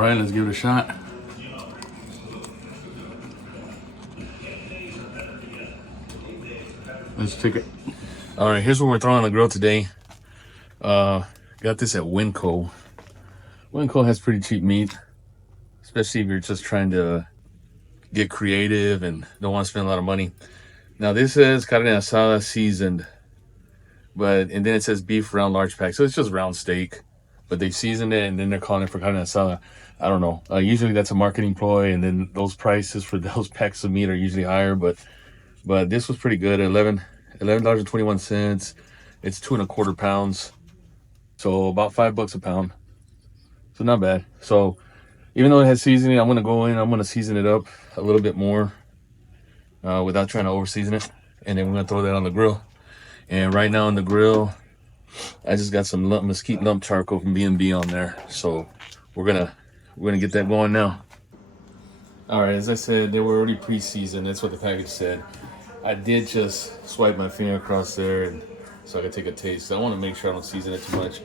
All right, let's give it a shot. Let's take it. All right, here's what we're throwing on the grill today. Got this at Winco. Winco has pretty cheap meat, especially if you're just trying to get creative and don't want to spend a lot of money. Now this says Carne Asada seasoned, and then it says beef round large pack, so it's just round steak, but they seasoned it and then they're calling it for Carne Asada. I don't know. Usually that's a marketing ploy, and then those prices for those packs of meat are usually higher. But this was pretty good. $11.21. It's 2¼ pounds, so about $5 a pound. So not bad. So even though it has seasoning, I'm gonna season it up a little bit more without trying to over season it, and then we're gonna throw that on the grill. And right now on the grill, I just got some mesquite lump charcoal from B&B on there. So we're gonna get that going now. All right, as I said, they were already pre-seasoned. That's what the package said. I did just swipe my finger across there and so I could take a taste. I want to make sure I don't season it too much.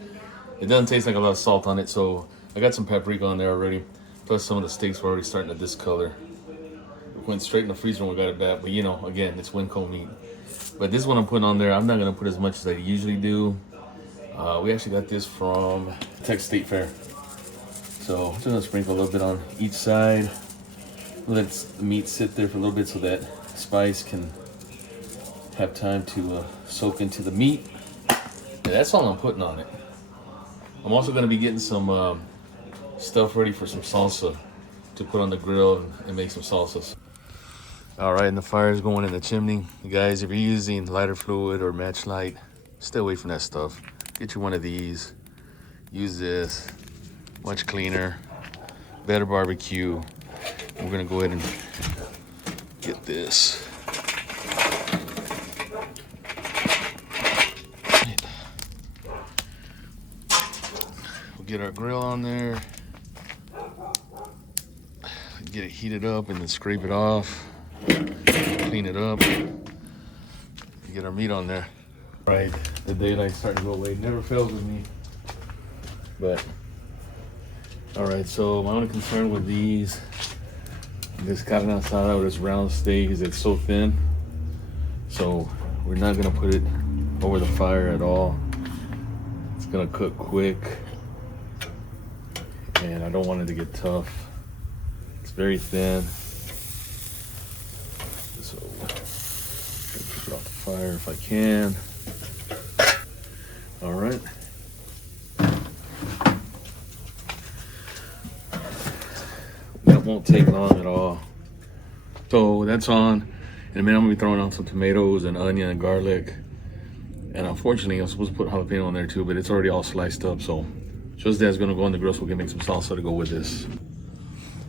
It doesn't taste like a lot of salt on it, so I got some paprika on there already. Plus some of the steaks were already starting to discolor. It went straight in the freezer when we got it back, but you know, again, it's Winco meat. But this one I'm putting on there, I'm not gonna put as much as I usually do. We actually got this from Texas State Fair. So I'm just gonna sprinkle a little bit on each side. Let the meat sit there for a little bit so that spice can have time to soak into the meat. Yeah, that's all I'm putting on it. I'm also gonna be getting some stuff ready for some salsa to put on the grill and make some salsas. All right, and the fire is going in the chimney. You guys, if you're using lighter fluid or match light, stay away from that stuff. Get you one of these. Use this. Much cleaner, better barbecue. We're gonna go ahead and get this. We'll get our grill on there. Get it heated up and then scrape it off. Clean it up. Get our meat on there. Right, the daylight's starting to go away. Never fails with me. But all right, so my only concern with this carne asada or this round steak is it's so thin. So we're not gonna put it over the fire at all. It's gonna cook quick, and I don't want it to get tough. It's very thin. So keep it off the fire if I can. All right. That won't take long at all. So that's on. In a minute, I'm gonna be throwing on some tomatoes and onion and garlic. And unfortunately, I'm supposed to put jalapeno on there too, but it's already all sliced up. So just that's gonna go on the grill so we can make some salsa to go with this.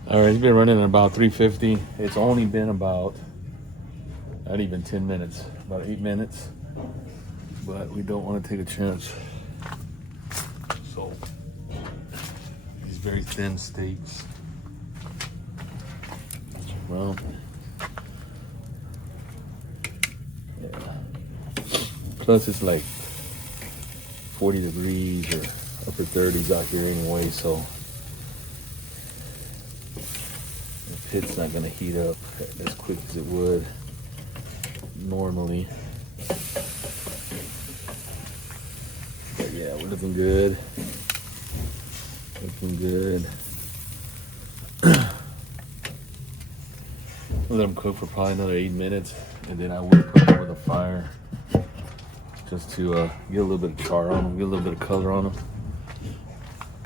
All right, it's been running at about 350. It's only been about, not even 10 minutes, about 8 minutes. But we don't want to take a chance. So these very thin steaks. Well, yeah. Plus it's like 40 degrees or upper 30s out here anyway, so the pit's not gonna heat up as quick as it would normally. But yeah, we're looking good. Looking good. I'll let them cook for probably another 8 minutes, and then I will put them over the fire just to get a little bit of char on them, get a little bit of color on them.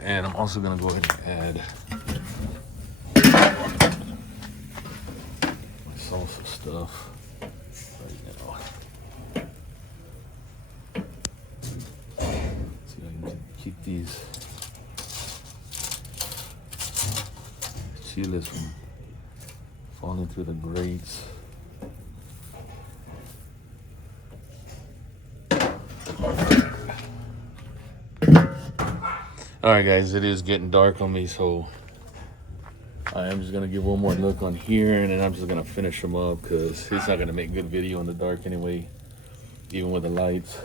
And I'm also gonna go ahead and add my salsa stuff right now. See if I can keep these chiles from falling through the grates. All right, guys, it is getting dark on me, so I am just gonna give one more look on here, and then I'm just gonna finish them up because it's not gonna make good video in the dark anyway, even with the lights.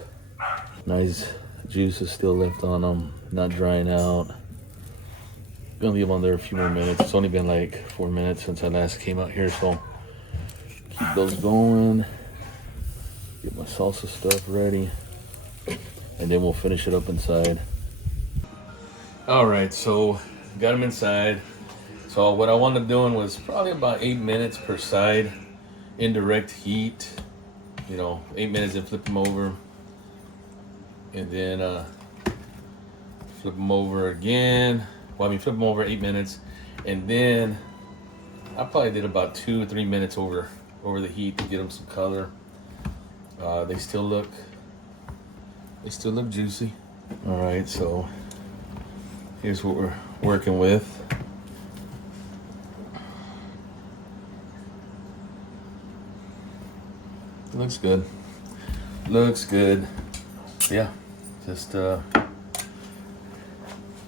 Nice juice is still left on them, not drying out. Gonna leave on there a few more minutes. It's only been like 4 minutes since I last came out here, so keep those going. Get my salsa stuff ready, and then we'll finish it up inside. All right, so got them inside. So what I wound up doing was probably about 8 minutes per side, indirect heat. 8 minutes and flip them over, and then flip them over again. Well, flip them over 8 minutes, and then I probably did about 2 or 3 minutes over the heat to get them some color. They still look juicy. All right, so here's what we're working with. Looks good. Looks good. Yeah, just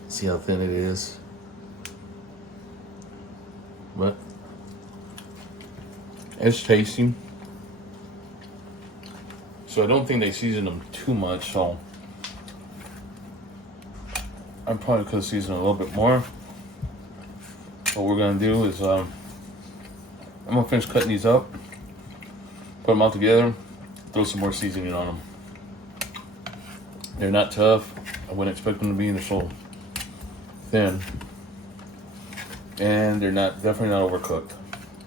see how thin it is. But it's tasty. So I don't think they season them too much, so I probably could season a little bit more. What we're gonna do is I'm gonna finish cutting these up, put them all together, throw some more seasoning on them. They're not tough. I wouldn't expect them to be so thin, and they're definitely not overcooked.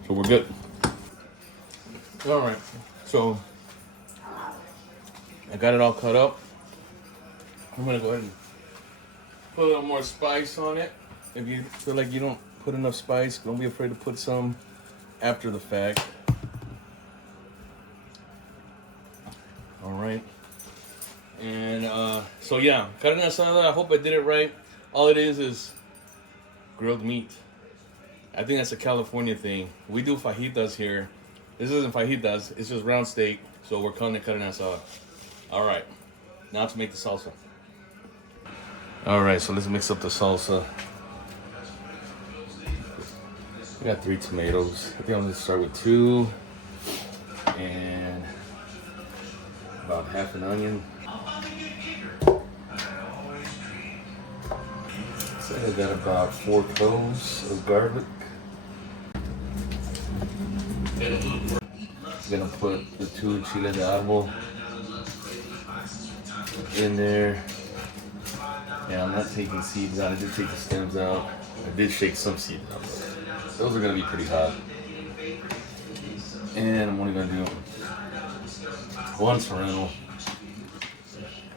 So we're good. All right, so I got it all cut up. I'm gonna go ahead and put a little more spice on it. If you feel like you don't put enough spice, don't be afraid to put some after the fact. All right. And so yeah, carne asada, I hope I did it right. All it is grilled meat. I think that's a California thing. We do fajitas here. This isn't fajitas, it's just round steak. So we're calling it carne asada. All right, now to make the salsa. All right, so let's mix up the salsa. I got 3 tomatoes. I think I'm gonna start with 2 and about half an onion. So I got about 4 cloves of garlic. I'm gonna put the 2 chile de árbol in there. Yeah, I'm not taking seeds out. I did take the stems out. I did shake some seeds out. Those are gonna be pretty hot. And I'm only gonna do 1 serrano.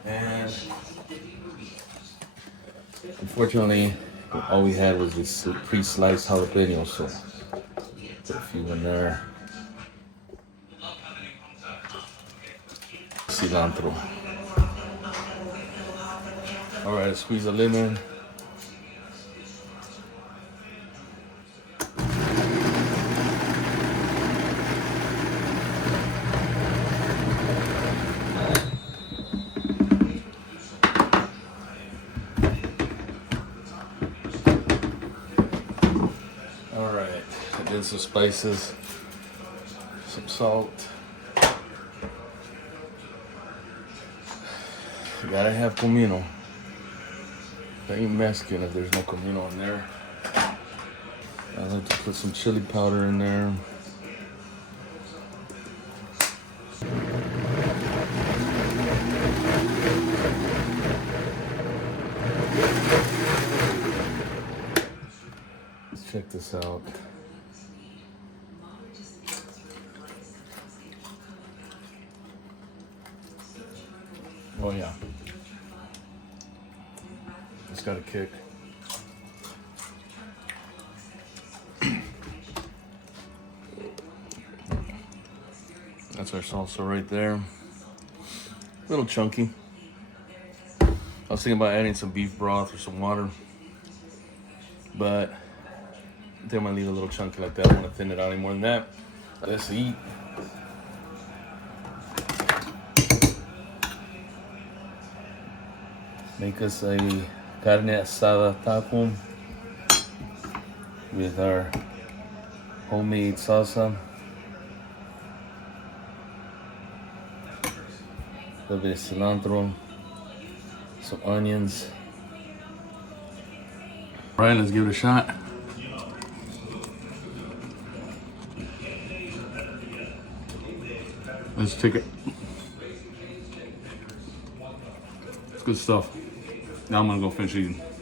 And unfortunately, all we had was this pre-sliced jalapeno, so put a few in there. Cilantro. All right, squeeze a lemon. All right, and then some spices, some salt. You gotta have comino. I ain't Mexican if there's no comino in there. I like to put some chili powder in there. Let's check this out. Oh yeah. It's got a kick. That's our salsa right there. A little chunky. I was thinking about adding some beef broth or some water, but I think I'm gonna leave it a little chunky like that. I don't want to thin it out any more than that. Let's eat. Make us a carne asada taco with our homemade salsa. A little bit of cilantro, some onions. All right, let's give it a shot. Let's take it. It's good stuff. Now I'm gonna go finish eating.